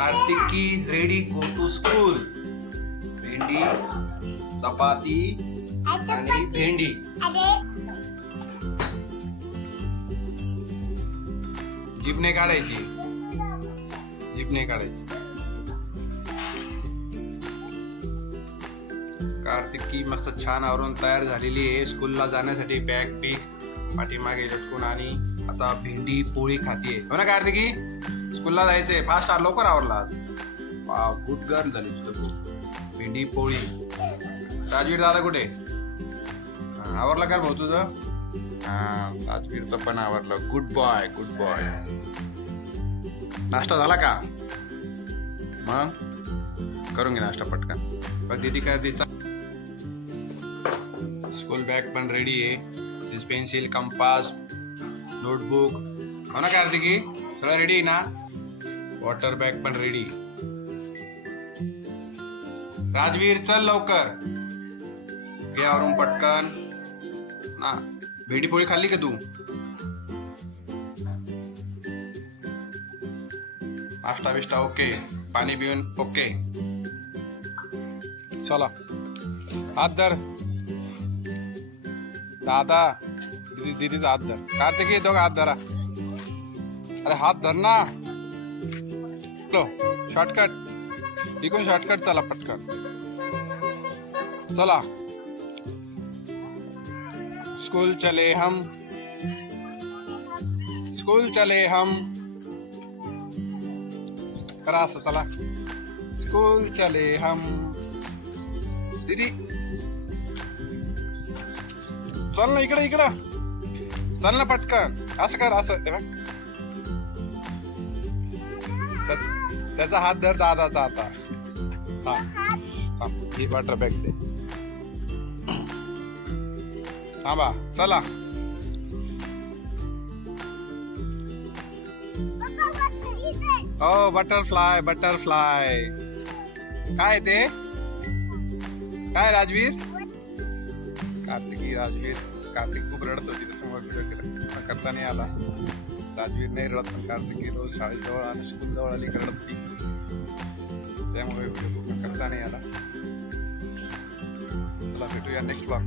Kartiki ready go to school भेंडी चपाती आणि भेंडी. जिपणे काढायची. जिपणे काढायची. कार्तिकी मस्त छान आवरून तयार झालेली आहे. स्कूलला जाण्यासाठी बॅग पीक पाठीमागे लटकून आणि आता भेंडी पोळी खातीये. हो ना कार्तिकी? स्कूलला जायचंय. फास्ट लवकर आवरला आज. गुड गर्ल झाली तुझं तू भेंडी पोळी. राजवीर दादा कुठे? आवरला का भाऊ तुझं? हा राजवीरचं पण आवरलं. गुड बॉय गुड बॉय नाश्ता झाला का? मग? करून घे नाश्ता पटकन. बघ दीदी काय तिचा स्कूल बॅग पण रेडी आहे. पेन्सिल कंपास नोटबुक हो ना कार्तिकी? सगळं रेडी ना? वॉटर बॅग पण रेडी राजवीर चल लवकर. यावरून पटकन. ना भेंडी पोळी खाल्ली का तू? नाश्ता बिष्टा ओके पाणी पिऊन ओके. चला. हात धर. दादा दीदीचा हात धर. कार्तिकी येतो का? हात धरा. अरे हात धर ना. लो शॉर्टकट इकडून शॉर्टकट चला पटकन. चला. स्कूल चले हम. स्कूल चले हम. करा असं चला. स्कूल चले हम. दीदी. चल ना इकडे इकडं. चल ना पटकन. असं कर असं. त्याचा हात धर दादाचा आता. हा. हा ही वॉटर बॅग दे. थांबा चला. हो बटरफ्लाय बटरफ्लाय काय ते? काय राजवीर? कार्तिकी राजवीर. कार्तिक खूप रडत होती त्याच्यामुळे व्हिडिओ केला. करता नाही आला. राजवीर नाही रडत पण कार्तिकी रोज शाळेजवळ आणि स्कूलजवळ आली रडत ती. त्यामुळे व्हिडिओ करता नाही आला. चला भेटूया नेक्स्ट ब्लॉग